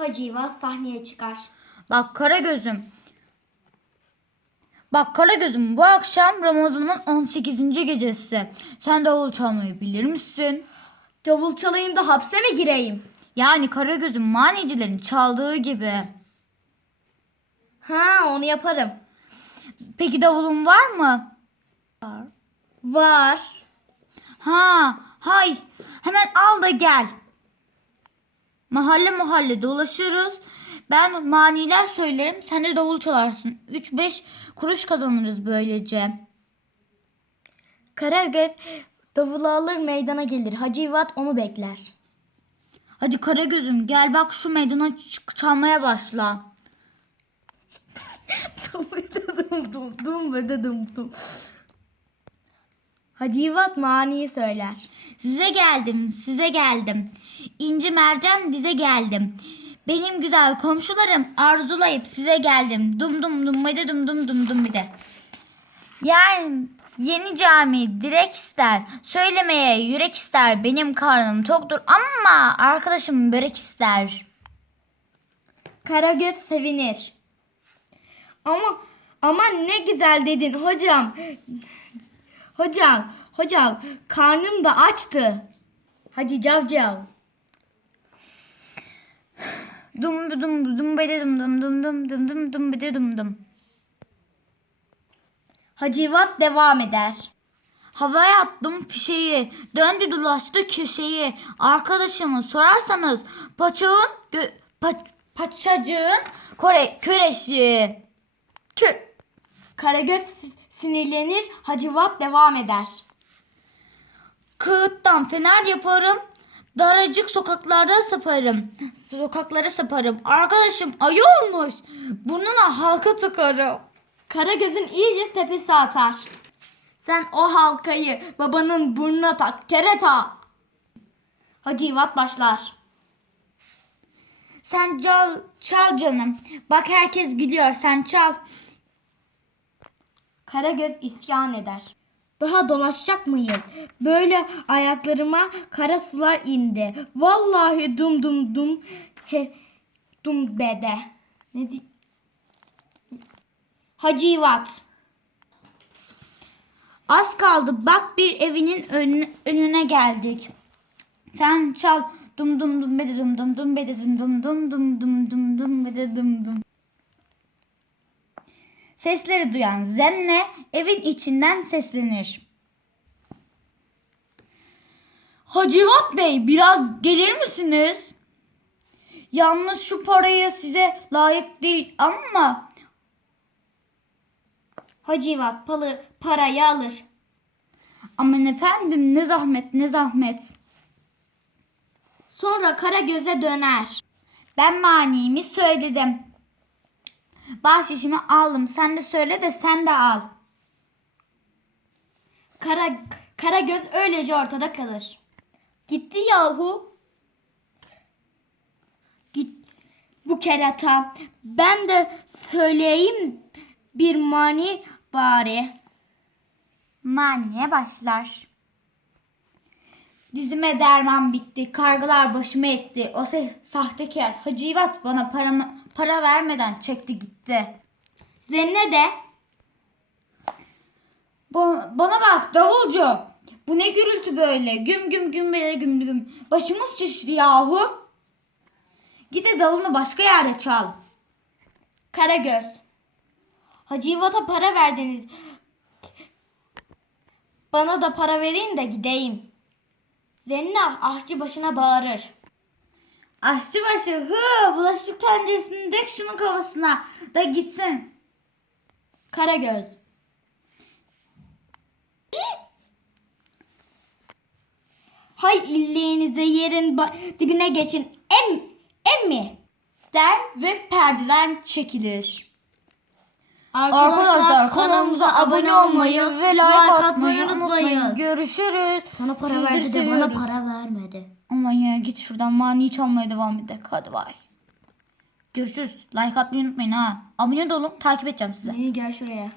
Hacivat sahneye çıkar. Bak Karagöz'üm. Bak Karagöz'üm bu akşam Ramazan'ın 18. gecesi. Sen davul çalmayı bilir misin? Davul çalayım da hapse mi gireyim? Yani Karagöz'ün manicilerin çaldığı gibi. Ha onu yaparım. Peki davulun var mı? Var. Ha, hay. Hemen al da gel. Mahalle mahalle dolaşırız. Ben maniler söylerim, sen de davul çalarsın. 3-5 kuruş kazanırız böylece. Karagöz davulu alır meydana gelir. Hacivat onu bekler. Hadi Karagöz'üm gel bak şu meydana çalmaya başla. Hacivat maniyi söyler. Size geldim, size geldim. İnci mercan dize geldim. Benim güzel komşularım arzulayıp size geldim. Dum dum dum bir de dum dum dum dum bir de. Yani yeni cami direk ister. Söylemeye yürek ister. Benim karnım toktur ama arkadaşım börek ister. Karagöz sevinir. Ama ama ne güzel dedin hocam. Hocam, hocam karnım da açtı. Hadi cavcav. Dum dum dum be de dum dum dum dum dum dum dum be de dum dum. Hacivat devam eder. Havaya attım fişeği. Döndü dolaştı köşeyi. Arkadaşımı sorarsanız paçağın gö- pa- paçacığın kore köreşi. Kö Karagöz sinirlenir, Hacivat devam eder. Kağıttan fener yaparım. Daracık sokaklarda saparım. Sokaklara saparım. Arkadaşım ayı olmuş. Burnuna halka takarım. Karagöz'ün iyice tepesi atar. Sen o halkayı babanın burnuna tak, kereta. Hacivat başlar. Sen çal, çal canım. Bak herkes gülüyor. Sen çal. Karagöz isyan eder. Daha dolaşacak mıyız? Böyle ayaklarıma kara sular indi. Vallahi dum dum dum he, dum bede. Ne di? Hacivat. Az kaldı. Bak bir evinin önüne, geldik. Sen çal. Dum dum dum bede dum dum dum bede dum dum dum dum dum dum dum bede dum dum. Sesleri duyan Zenne evin içinden seslenir. Hacivat Bey biraz gelir misiniz? Yalnız şu parayı size layık değil ama Hacivat palı parayı alır. aman efendim ne zahmet ne zahmet. Sonra Karagöz'e döner. Ben manimi söyledim. Bahşişimi aldım. Sen de söyle de sen de al. Kara, Karagöz öylece ortada kalır. Gitti yahu. Git bu kerata. Ben de söyleyeyim bir mani bari. Maniye başlar. Dizime derman bitti. Kargılar başıma etti. O se- sahtekar Hacivat bana para, para vermeden çekti gitti. Zenne de Ba- bana bak davulcu. Bu ne gürültü böyle? Güm güm güm böyle güm güm. Başımız şişti yahu. Git de davulunu başka yerde çal. Karagöz. Hacivat'a para verdiniz. Bana da para verin de gideyim. Zenne aşçı başına bağırır. Aşçıbaşı hı bulaşık tenceresini dök şunun kafasına da gitsin. Karagöz. Hay illeğinize yerin dibine geçin. Em, emmi. Der ve perdeden çekilir. Arkadaşlar, Arkadaşlar kanalımıza abone olmayı ve like atmayı unutmayın. Görüşürüz. Sana para Sizleri verdi de bana seviyoruz. para vermedi. Aman ya git şuradan mani çalmaya devam edelim. Hadi bay. Görüşürüz. Like atmayı unutmayın ha. Abone de olun. Takip edeceğim sizi. İyi gel şuraya.